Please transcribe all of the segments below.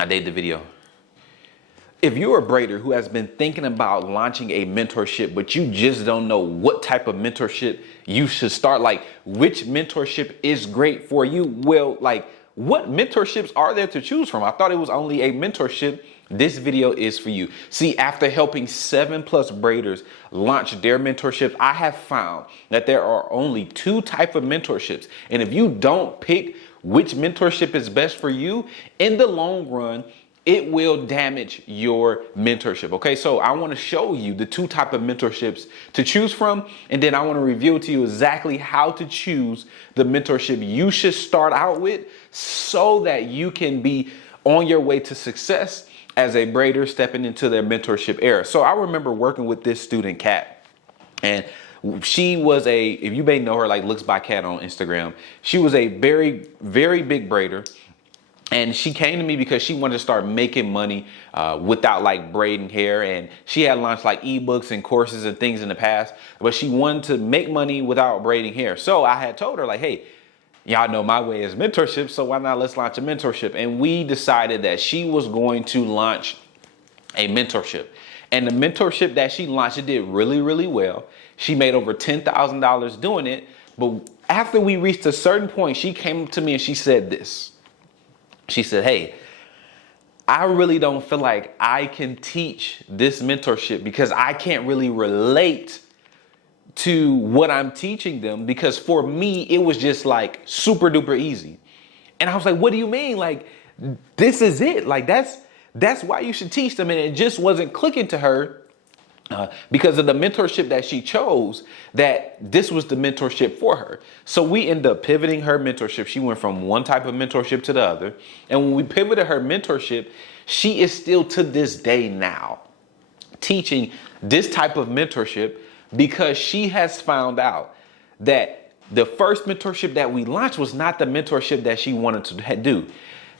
I did the video. If you're a braider who has been thinking about launching a mentorship, but you just don't know what type of mentorship you should start, like which mentorship is great for you, well, like what mentorships are there to choose from? I thought it was only a mentorship. This video is for you. See, after helping 7+ braiders launch their mentorships, I have found that there are only 2 types of mentorships. And if you don't pick which mentorship is best for you, in the long run, it will damage your mentorship. Okay, so I want to show you the 2 types of mentorships to choose from, and then I want to reveal to you exactly how to choose the mentorship you should start out with so that you can be on your way to success as a braider stepping into their mentorship era. So I remember working with this student, Kat, and she was if you may know her, like Looks by Kat on Instagram, she was a very, very big braider. And she came to me because she wanted to start making money without like braiding hair. And she had launched like ebooks and courses and things in the past, but she wanted to make money without braiding hair. So I had told her like, hey, y'all know my way is mentorship, so why not let's launch a mentorship? And we decided that she was going to launch a mentorship. And the mentorship that she launched, it did really, really well. She made over $10,000 doing it. But after we reached a certain point, she came to me and she said this. She said, hey, I really don't feel like I can teach this mentorship because I can't really relate to what I'm teaching them, because for me, it was just like super duper easy. And I was like, what do you mean? Like, this is it. Like, that's why you should teach them. And it just wasn't clicking to her because of the mentorship that she chose, that this was the mentorship for her. So we ended up pivoting her mentorship. She went from one type of mentorship to the other. And when we pivoted her mentorship, she is still to this day now teaching this type of mentorship because she has found out that the first mentorship that we launched was not the mentorship that she wanted to do.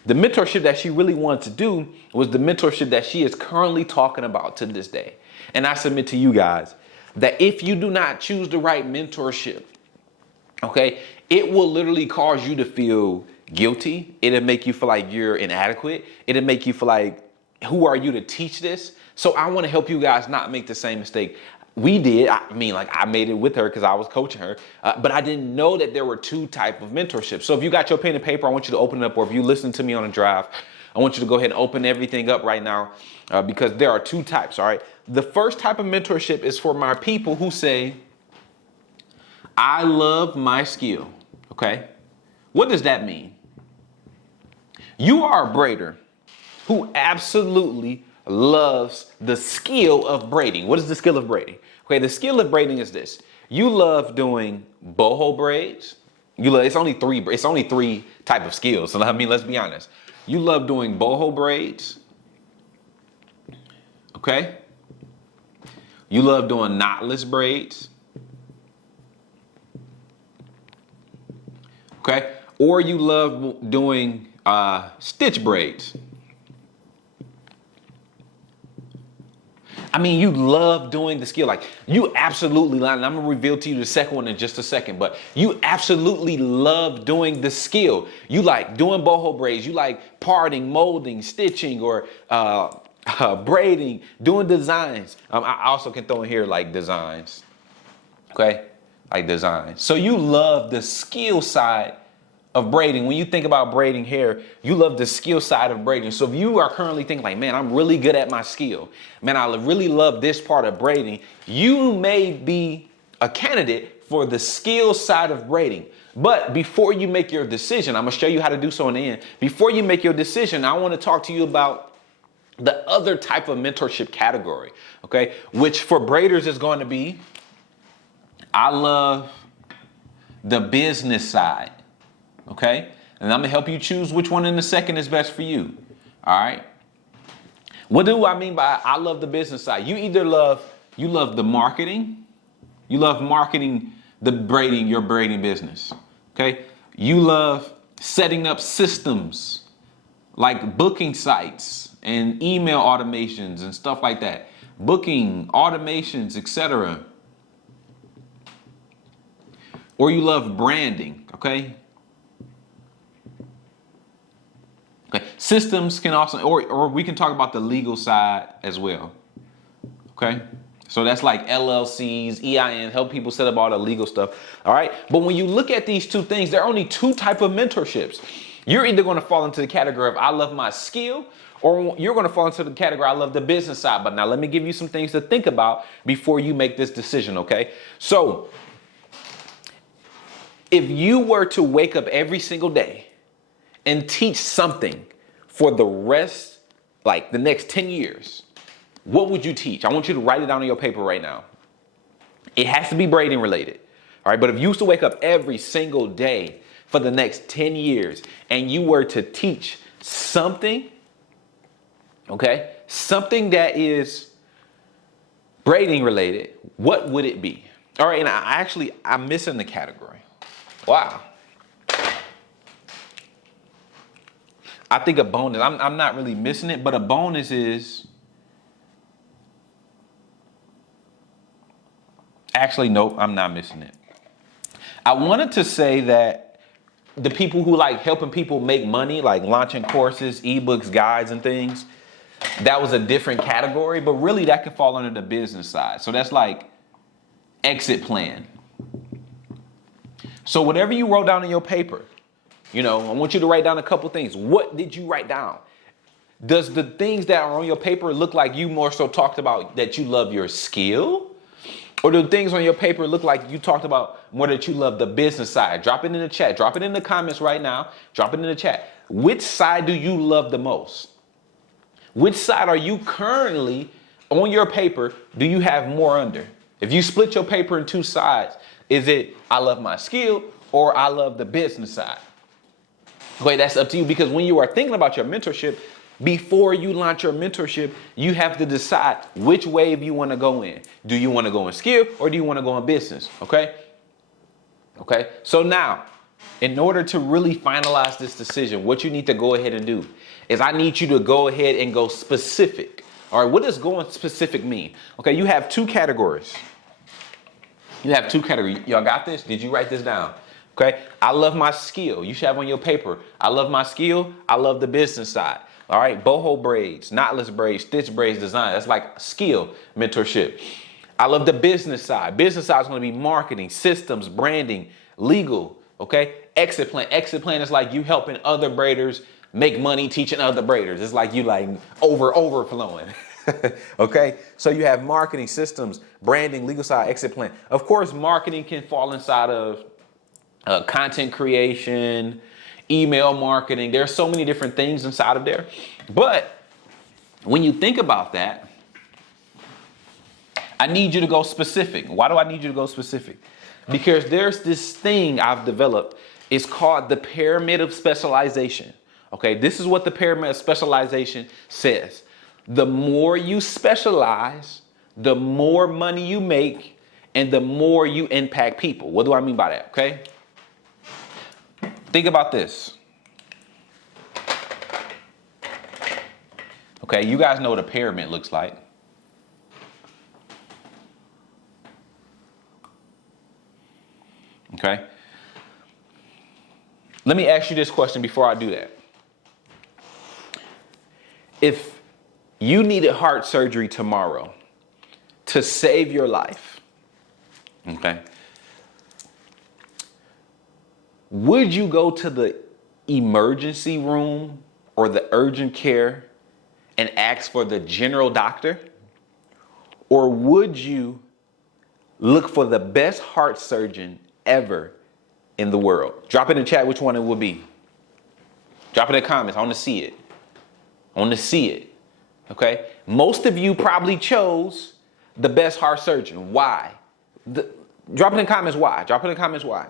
The mentorship that she really wanted to do was the mentorship that she is currently talking about to this day. And I submit to you guys that if you do not choose the right mentorship, okay, it will literally cause you to feel guilty. It'll make you feel like you're inadequate. It'll make you feel like, who are you to teach this? So I want to help you guys not make the same mistake we did. I mean, like, I made it with her because I was coaching her, but I didn't know that there were 2 types of mentorship. So if you got your pen and paper, I want you to open it up, or if you listen to me on a drive, I want you to go ahead and open everything up right now because there are 2 types, all right? The first type of mentorship is for my people who say, I love my skill, okay? What does that mean? You are a braider who absolutely loves the skill of braiding. What is the skill of braiding? Okay, the skill of braiding is this. You love doing boho braids. It's only 3 type of skills. So I mean, let's be honest. You love doing boho braids. Okay? You love doing knotless braids. Okay? Or you love doing stitch braids. I mean, you love doing the skill. Like, you absolutely love, and I'm going to reveal to you the second one in just a second, but you absolutely love doing the skill. You like doing boho braids. You like parting, molding, stitching, or braiding, doing designs. I also can throw in here like designs. Okay? Like designs. So you love the skill side of braiding. When you think about braiding hair, you love the skill side of braiding. So if you are currently thinking like, man, I'm really good at my skill, man, I really love this part of braiding, you may be a candidate for the skill side of braiding. But before you make your decision, I'm gonna show you how to do so in the end. Before you make your decision, I want to talk to you about the other type of mentorship category, okay? Which for braiders is going to be, I love the business side. Okay, and I'm gonna help you choose which one in a second is best for you. All right. What do I mean by I love the business side? You love the marketing. You love marketing your braiding business. Okay. You love setting up systems like booking sites and email automations and stuff like that. Booking, automations, etc. Or you love branding. Okay. Okay, Systems can also, or we can talk about the legal side as well. Okay. So that's like LLCs, EIN, help people set up all the legal stuff. All right. But when you look at these two things, there are only two type of mentorships. You're either going to fall into the category of I love my skill, or you're going to fall into the category I love the business side. But now let me give you some things to think about before you make this decision. Okay. So if you were to wake up every single day and teach something for the rest, like the next 10 years, what would you teach? I want you to write it down on your paper right now. It has to be braiding related. All right. But if you used to wake up every single day for the next 10 years and you were to teach something, okay, something that is braiding related, what would it be? All right. And I'm missing the category. Wow. I think a bonus, I'm not really missing it, but a bonus is, actually, nope, I'm not missing it. I wanted to say that the people who like helping people make money, like launching courses, ebooks, guides, and things, that was a different category, but really that could fall under the business side. So that's like exit plan. So whatever you wrote down in your paper, I want you to write down a couple things. What did you write down? Does the things that are on your paper look like you more so talked about that you love your skill? Or do things on your paper look like you talked about more that you love the business side? Drop it in the chat. Drop it in the comments right now. Drop it in the chat. Which side do you love the most? Which side are you currently on your paper? Do you have more under? If you split your paper in two sides, is it I love my skill or I love the business side? Okay, that's up to you, because when you are thinking about your mentorship, before you launch your mentorship, you have to decide which wave you want to go in. Do you want to go in skill or do you want to go in business? Okay. So now, in order to really finalize this decision, what you need to go ahead and do is I need you to go ahead and go specific. All right. What does going specific mean? Okay. You have two categories. Y'all got this? Did you write this down? Okay. I love my skill. You should have on your paper. I love my skill. I love the business side. All right. Boho braids, knotless braids, stitch braids, design. That's like skill mentorship. I love the business side. Business side is going to be marketing, systems, branding, legal. Okay. Exit plan. Exit plan is like you helping other braiders make money, teaching other braiders. It's like you like overflowing. Okay. So you have marketing, systems, branding, legal side, exit plan. Of course, marketing can fall inside of content creation, email marketing. There's so many different things inside of there. But when you think about that, I need you to go specific. Why do I need you to go specific? Because there's this thing I've developed. It's called the pyramid of specialization. Okay, this is what the pyramid of specialization says. The more you specialize, the more money you make, and the more you impact people. What do I mean by that? Okay. Think about this. Okay, you guys know what a pyramid looks like. Okay. Let me ask you this question before I do that. If you needed heart surgery tomorrow to save your life, okay, would you go to the emergency room or the urgent care and ask for the general doctor? Or would you look for the best heart surgeon ever in the world? Drop it in the chat which one it would be. Drop it in the comments. I want to see it. Okay? Most of you probably chose the best heart surgeon. Why? Drop it in the comments why.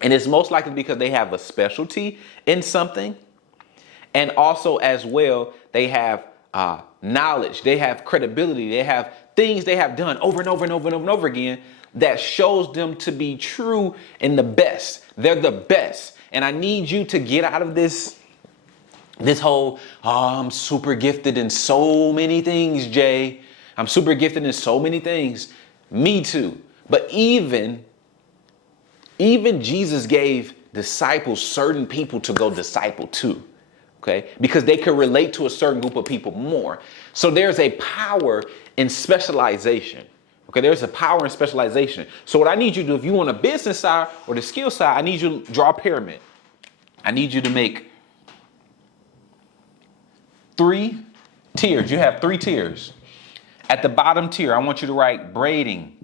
And it's most likely because they have a specialty in something. And also as well, they have knowledge, they have credibility, they have things they have done over and over again that shows them to be true and the best. They're the best. And I need you to get out of this whole, I'm super gifted in so many things, Jay. I'm super gifted in so many things. Me too. But even Jesus gave disciples certain people to go disciple to. okay? Because they could relate to a certain group of people more. So there's a power in specialization. Okay, there's a power in specialization. So what I need you to do, if you want a business side or the skill side, I need you to draw a pyramid. I need you to make 3 tiers. You have 3 tiers. At the bottom tier, I want you to write braiding.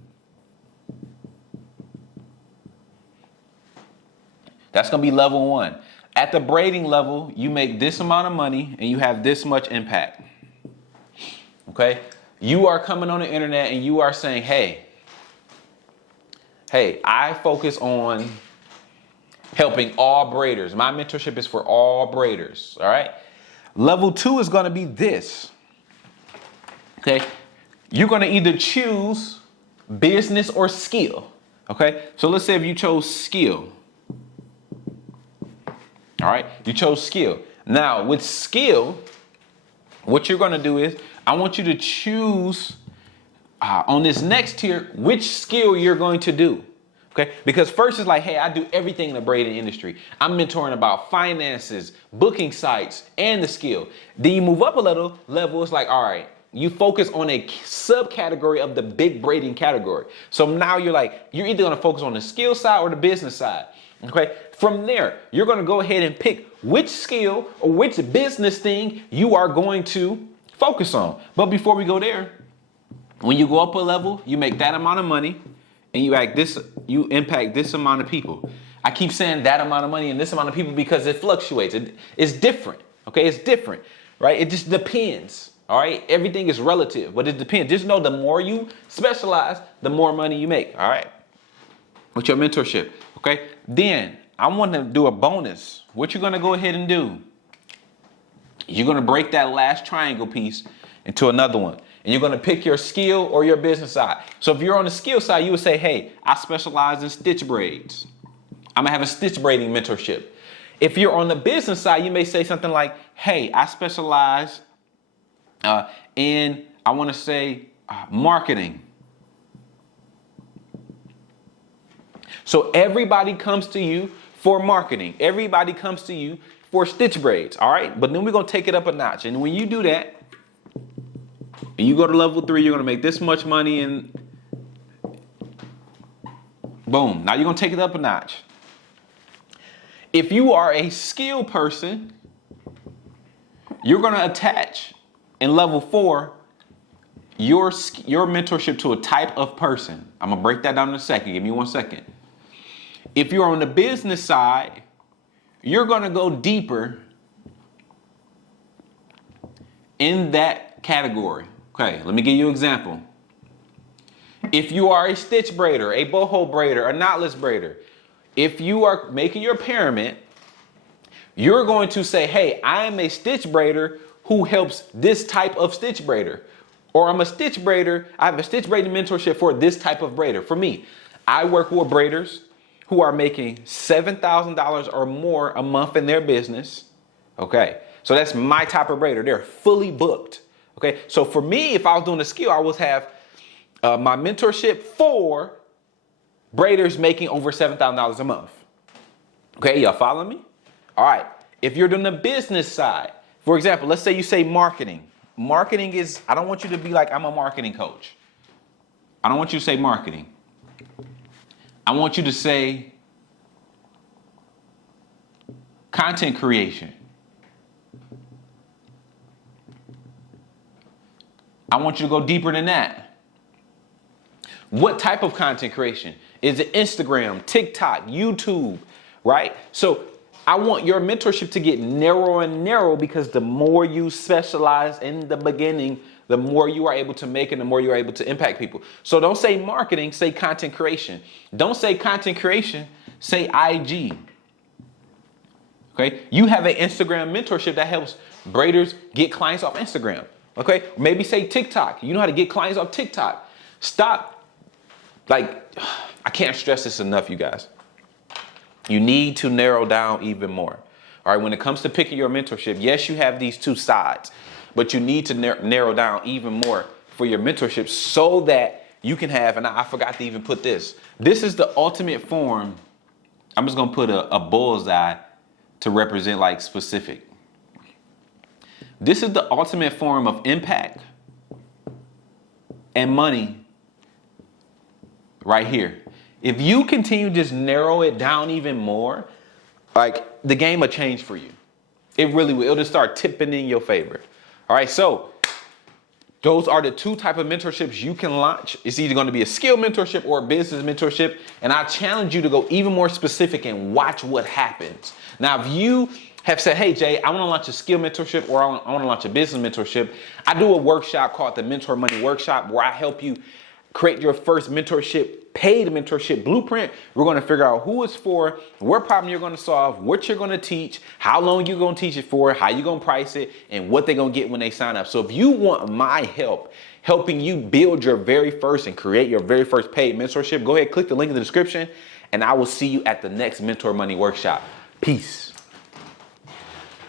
That's going to be level 1. At the braiding level, you make this amount of money and you have this much impact. Okay? You are coming on the internet and you are saying, hey, I focus on helping all braiders. My mentorship is for all braiders. All right? Level 2 is going to be this. Okay? You're going to either choose business or skill. Okay? So let's say if you chose skill. All right? You chose skill. Now, with skill, what you're going to do is I want you to choose on this next tier which skill you're going to do. Okay? Because first it's like, hey, I do everything in the braiding industry. I'm mentoring about finances, booking sites, and the skill. Then you move up a little level. It's like, all right, you focus on a subcategory of the big braiding category. So now you're either going to focus on the skill side or the business side. Okay? From there, you're going to go ahead and pick which skill or which business thing you are going to focus on. But before we go there, when you go up a level, you make that amount of money and you impact this amount of people. I keep saying that amount of money and this amount of people because it fluctuates. It's different. Okay, it's different, right? It just depends. All right, everything is relative, but it depends. Just know the more you specialize, the more money you make. All right, with your mentorship. Okay, then I want to do a bonus. What you're gonna go ahead and do? You're going to break that last triangle piece into another one. And you're going to pick your skill or your business side. So if you're on the skill side, you would say, hey, I specialize in stitch braids. I'm going to have a stitch braiding mentorship. If you're on the business side, you may say something like, hey, I specialize in, I want to say, marketing. So everybody comes to you for marketing. Everybody comes to you for stitch braids, all right? But then we're going to take it up a notch. And when you do that, and you go to level 3, you're going to make this much money and boom. Now you're going to take it up a notch. If you are a skill person, you're going to attach in level 4 your mentorship to a type of person. I'm going to break that down in a second. Give me 1 second. If you're on the business side, you're going to go deeper in that category. Okay, let me give you an example. If you are a stitch braider, a boho braider, a knotless braider, if you are making your pyramid, you're going to say, hey, I am a stitch braider who helps this type of stitch braider. Or I'm a stitch braider, I have a stitch braiding mentorship for this type of braider. For me, I work with braiders who are making $7,000 or more a month in their business. Okay, so that's my type of braider. They're fully booked. Okay, so for me, if I was doing a skill, I would have my mentorship for braiders making over $7,000 a month. Okay, y'all follow me? All right, if you're doing the business side, for example, let's say you say marketing. Marketing is, I don't want you to be like, I'm a marketing coach. I don't want you to say marketing. I want you to say content creation. I want you to go deeper than that. What type of content creation? Is it Instagram, TikTok, YouTube, right? So I want your mentorship to get narrower and narrower because the more you specialize in the beginning, the more you are able to make and the more you are able to impact people. So don't say marketing, say content creation. Don't say content creation, say IG. Okay? You have an Instagram mentorship that helps braiders get clients off Instagram. Okay? Maybe say TikTok. You know how to get clients off TikTok. Stop. I can't stress this enough, you guys. You need to narrow down even more. All right? When it comes to picking your mentorship, yes, you have these two sides. But you need to narrow down even more for your mentorship so that you can have, and I forgot to even put this. This is the ultimate form. I'm just going to put a bullseye to represent like specific. This is the ultimate form of impact and money right here. If you continue to just narrow it down even more, like the game will change for you. It really will. It'll just start tipping in your favor. All right, so those are the two type of mentorships you can launch. It's either going to be a skill mentorship or a business mentorship. And I challenge you to go even more specific and watch what happens. Now, if you have said, hey, Jay, I want to launch a skill mentorship or I want to launch a business mentorship, I do a workshop called the Mentor Money Workshop where I help you create your first mentorship, paid mentorship blueprint. We're going to figure out who it's for, what problem you're going to solve, what you're going to teach, how long you're going to teach it for, how you're going to price it, and what they're going to get when they sign up. So if you want my help helping you build your very first and create your very first paid mentorship, go ahead, click the link in the description, and I will see you at the next Mentor Money Workshop. Peace.